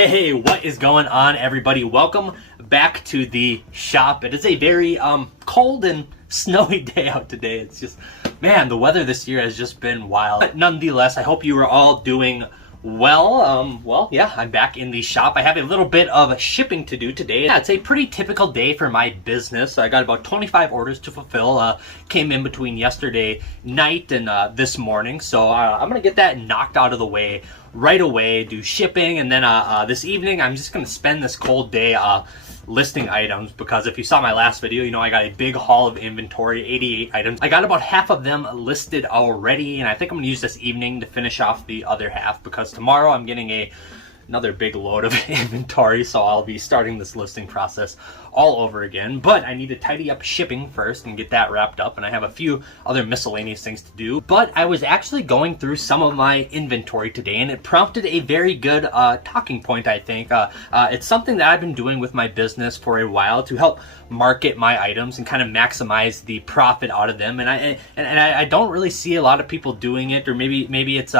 Hey, what is going on, everybody? Welcome back to the shop. It is a very cold and snowy day out today. It's just, man, the weather this year has just been wild. But nonetheless, I hope you are all doing well. Yeah, I'm back in the shop. I have a little bit of shipping to do today. Yeah, it's a pretty typical day for my business. I got about 25 orders to fulfill. Came in between yesterday night and this morning. So I'm gonna get that knocked out of the way right away, do shipping, and then this evening I'm just gonna spend this cold day listing items, because if you saw my last video, you know I got a big haul of inventory, 88 items. I got about half of them listed already, and I think I'm gonna use this evening to finish off the other half, because tomorrow I'm getting another big load of inventory, so I'll be starting this listing process all over again. But I need to tidy up shipping first and get that wrapped up, and I have a few other miscellaneous things to do. But I was actually going through some of my inventory today, and it prompted a very good talking point, I think. It's something that I've been doing with my business for a while to help market my items and kind of maximize the profit out of them. And I don't really see a lot of people doing it, or maybe it's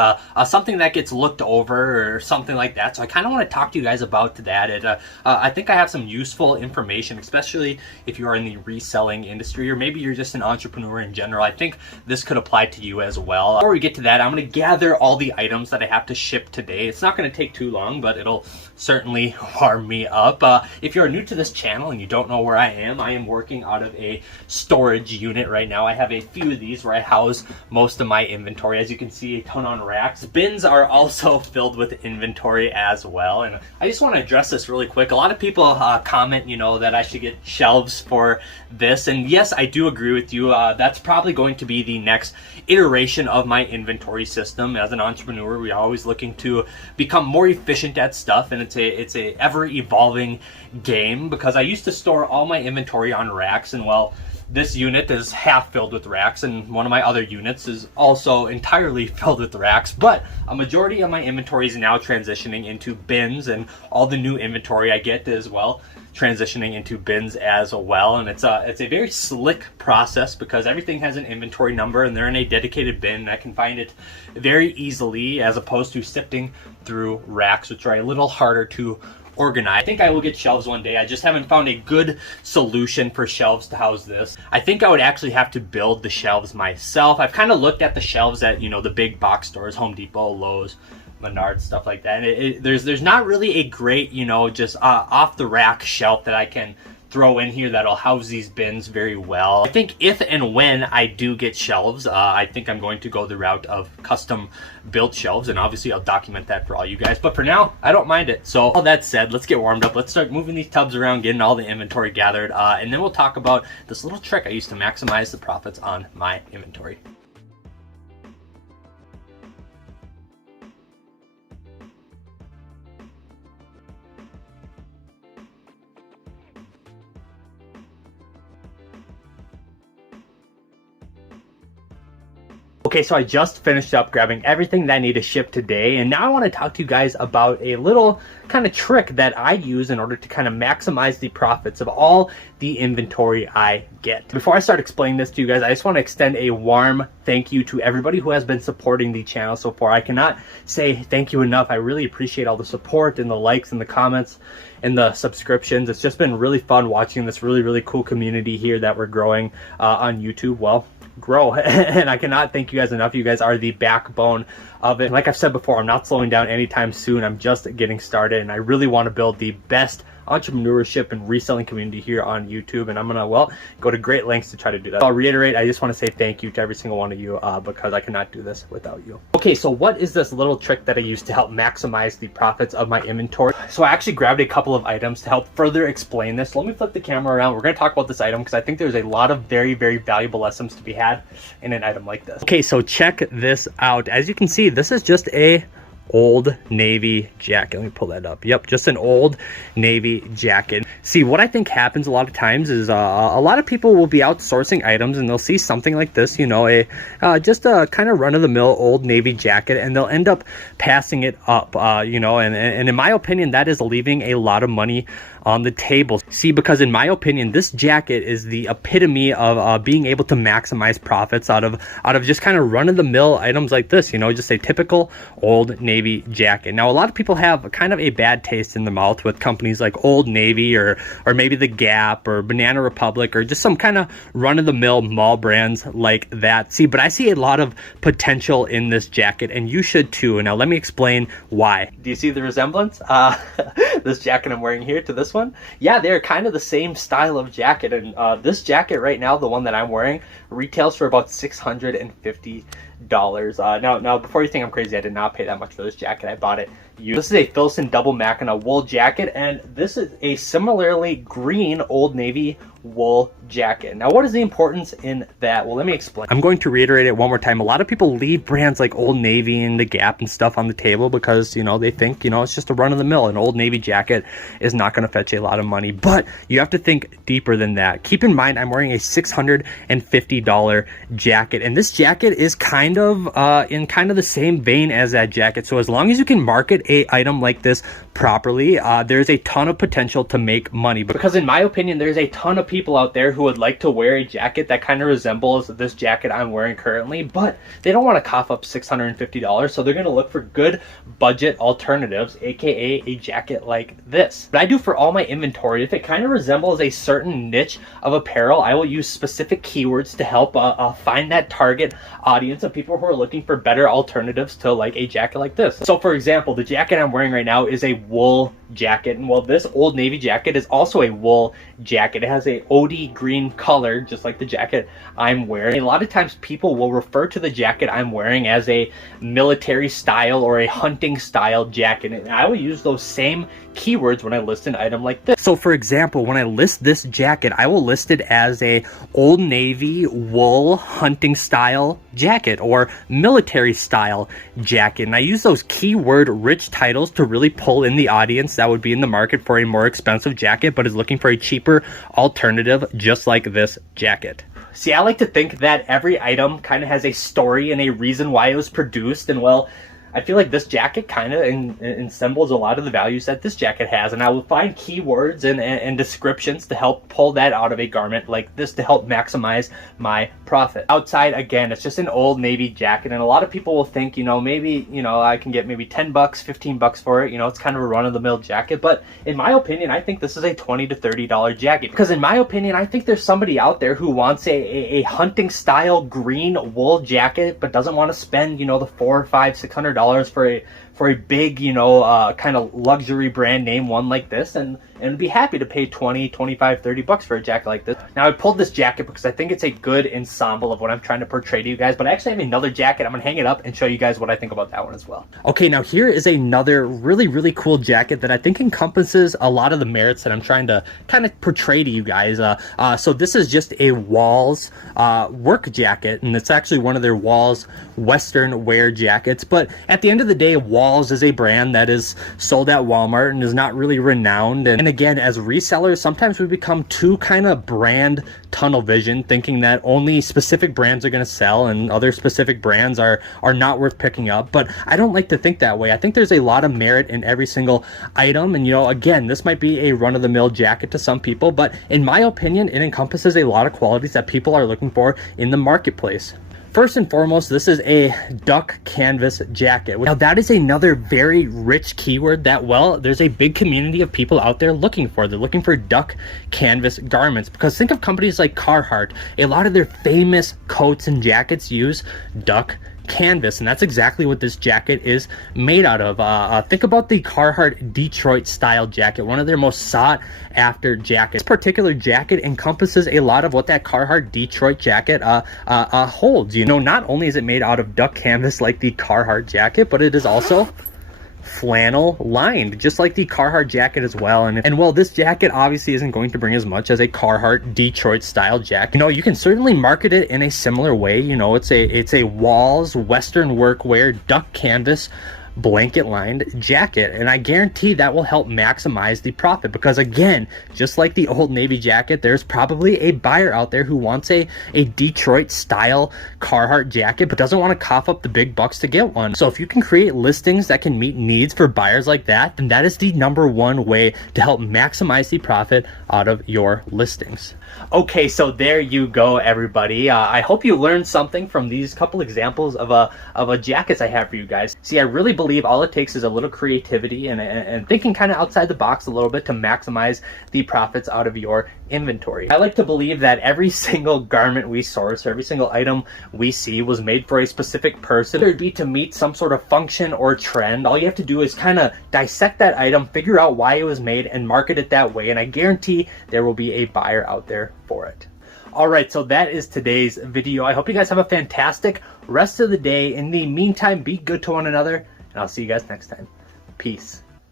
something that gets looked over or something like that. So I kind of want to talk to you guys about that. I think I have some useful information, especially if you are in the reselling industry, or maybe you're just an entrepreneur in general. I think this could apply to you as well. Before we get to that, I'm going to gather all the items that I have to ship today. It's not going to take too long, but it'll certainly warm me up. If you're new to this channel and you don't know where I am working out of a storage unit right now. I have a few of these where I house most of my inventory. As you can see, a ton on racks. Bins are also filled with inventory as well. And I just want to address this really quick. A lot of people comment, you know, that I should get shelves for this. And yes, I do agree with you. That's probably going to be the next iteration of my inventory system. As an entrepreneur, we're always looking to become more efficient at stuff, and it's a ever evolving game, because I used to store all my inventory on racks, and well, this unit is half filled with racks, and one of my other units is also entirely filled with racks. But a majority of my inventory is now transitioning into bins, and all the new inventory I get as well transitioning into bins as well. And it's a very slick process, because everything has an inventory number and they're in a dedicated bin, and I can find it very easily, as opposed to sifting through racks, which are a little harder to organize. I think I will get shelves one day. I just haven't found a good solution for shelves to house this. I think I would actually have to build the shelves myself. I've kind of looked at the shelves at, you know, the big box stores, Home Depot, Lowe's, Menards, stuff like that. And there's not really a great, you know, just off the rack shelf that I can throw in here that'll house these bins very well. I think if and when I do get shelves, I think I'm going to go the route of custom built shelves, and obviously I'll document that for all you guys. But for now, I don't mind it. So all that said, let's get warmed up. Let's start moving these tubs around, getting all the inventory gathered, and then we'll talk about this little trick I used to maximize the profits on my inventory. Okay, so I just finished up grabbing everything that I need to ship today, and now I want to talk to you guys about a little kind of trick that I use in order to kind of maximize the profits of all the inventory I get. Before I start explaining this to you guys, I just want to extend a warm thank you to everybody who has been supporting the channel so far. I cannot say thank you enough. I really appreciate all the support and the likes and the comments and the subscriptions. It's just been really fun watching this really cool community here that we're growing on YouTube. Well, grow and I cannot thank you guys enough. You guys are the backbone of it. Like I've said before, I'm not slowing down anytime soon. I'm just getting started, and I really want to build the best entrepreneurship and reselling community here on YouTube, and I'm gonna, well, go to great lengths to try to do that. I'll reiterate, I just want to say thank you to every single one of you, because I cannot do this without you. Okay, so what is this little trick that I use to help maximize the profits of my inventory? So I actually grabbed a couple of items to help further explain this. Let me flip the camera around. We're going to talk about this item, because I think there's a lot of very valuable lessons to be had in an item like this. Okay, so check this out. As you can see, this is just a Old Navy jacket. Let me pull that up. Yep, just an Old Navy jacket. See, what I think happens a lot of times is a lot of people will be outsourcing items, and they'll see something like this, you know, just a kind of run-of-the-mill Old Navy jacket, and they'll end up passing it up, you know, and in my opinion, that is leaving a lot of money on the table. See, because in my opinion, this jacket is the epitome of being able to maximize profits out of just kind of run-of-the-mill items like this, you know, just a typical Old Navy jacket. Now, a lot of people have kind of a bad taste in the mouth with companies like Old Navy or maybe the Gap or Banana Republic or just some kind of run-of-the-mill mall brands like that. See, but I see a lot of potential in this jacket, and you should too. Now, let me explain why. Do you see the resemblance? This jacket I'm wearing here to this one? Yeah, they're kind of the same style of jacket, and this jacket right now, the one that I'm wearing, retails for about $650. Now before you think I'm crazy, I did not pay that much for this jacket. I bought it used. This is a Filson Double Mackinac wool jacket, and this is a similarly green Old Navy wool jacket. Now, what is the importance in that? Well, let me explain. I'm going to reiterate it one more time. A lot of people leave brands like Old Navy and the Gap and stuff on the table because, you know, they think, you know, it's just a run-of-the-mill. An Old Navy jacket is not going to fetch a lot of money, but you have to think deeper than that. Keep in mind, I'm wearing a $650 jacket, and this jacket is kind of in kind of the same vein as that jacket. So as long as you can market a item like this properly, there's a ton of potential to make money. Because in my opinion, there's a ton of people out there who would like to wear a jacket that kind of resembles this jacket I'm wearing currently, but they don't want to cough up $650, so they're going to look for good budget alternatives, aka a jacket like this. But I do for all my inventory, if it kind of resembles a certain niche of apparel, I will use specific keywords to help find that target audience of people who are looking for better alternatives to like a jacket like this. So for example, the jacket I'm wearing right now is a wool jacket, and well, this Old Navy jacket is also a wool jacket. It has a OD green color, just like the jacket I'm wearing. A lot of times people will refer to the jacket I'm wearing as a military style or a hunting style jacket, and I will use those same keywords when I list an item like this. So for example, when I list this jacket, I will list it as a Old Navy wool hunting style jacket or military style jacket, and I use those keyword rich titles to really pull in the audience that would be in the market for a more expensive jacket but is looking for a cheaper alternative just like this jacket. See, I like to think that every item kind of has a story and a reason why it was produced, and well, I feel like this jacket kind of ensembles a lot of the values that this jacket has, and I will find keywords and descriptions to help pull that out of a garment like this to help maximize my profit. Outside, again, it's just an Old Navy jacket, and a lot of people will think, you know, maybe, you know, I can get maybe 10 bucks, 15 bucks for it. You know, it's kind of a run-of-the-mill jacket, but in my opinion, I think this is a $20 to $30 jacket, because in my opinion, I think there's somebody out there who wants a hunting style green wool jacket but doesn't want to spend, you know, the $400, $500, $600 for a big, you know, kind of luxury brand name one like this, and be happy to pay 20, 25, 30 bucks for a jacket like this. Now, I pulled this jacket because I think it's a good ensemble of what I'm trying to portray to you guys, but I actually have another jacket. I'm gonna hang it up and show you guys what I think about that one as well. Okay, now here is another really cool jacket that I think encompasses a lot of the merits that I'm trying to kind of portray to you guys. So this is just a Walls work jacket, and it's actually one of their Walls Western wear jackets, but at the end of the day, Walls is a brand that is sold at Walmart and is not really renowned, and again, as resellers, sometimes we become too kind of brand tunnel vision, thinking that only specific brands are going to sell and other specific brands are not worth picking up. But I don't like to think that way. I think there's a lot of merit in every single item, and you know, again, this might be a run-of-the-mill jacket to some people, but in my opinion, it encompasses a lot of qualities that people are looking for in the marketplace. First and foremost, this is a duck canvas jacket. Now, that is another very rich keyword that, well, there's a big community of people out there looking for. They're looking for duck canvas garments, because think of companies like Carhartt. A lot of their famous coats and jackets use duck canvas, and that's exactly what this jacket is made out of. Think about the Carhartt Detroit style jacket, one of their most sought after jackets. This particular jacket encompasses a lot of what that Carhartt Detroit jacket holds. You know, not only is it made out of duck canvas like the Carhartt jacket, but it is also flannel lined, just like the Carhartt jacket as well. And well, this jacket obviously isn't going to bring as much as a Carhartt Detroit style jacket. You know, you can certainly market it in a similar way. You know, it's a Walls Western workwear duck canvas blanket lined jacket, and I guarantee that will help maximize the profit, because again, just like the Old Navy jacket, there's probably a buyer out there who wants a Detroit style Carhartt jacket but doesn't want to cough up the big bucks to get one. So if you can create listings that can meet needs for buyers like that, then that is the #1 way to help maximize the profit out of your listings. Okay, so there you go, everybody. I hope you learned something from these couple examples of jackets I have for you guys. See, I really believe all it takes is a little creativity and thinking kind of outside the box a little bit to maximize the profits out of your inventory. I like to believe that every single garment we source, or every single item we see, was made for a specific person. Whether it be to meet some sort of function or trend, all you have to do is kind of dissect that item, figure out why it was made, and market it that way, and I guarantee there will be a buyer out there for it. Alright, so that is today's video. I hope you guys have a fantastic rest of the day. In the meantime, be good to one another, and I'll see you guys next time. Peace.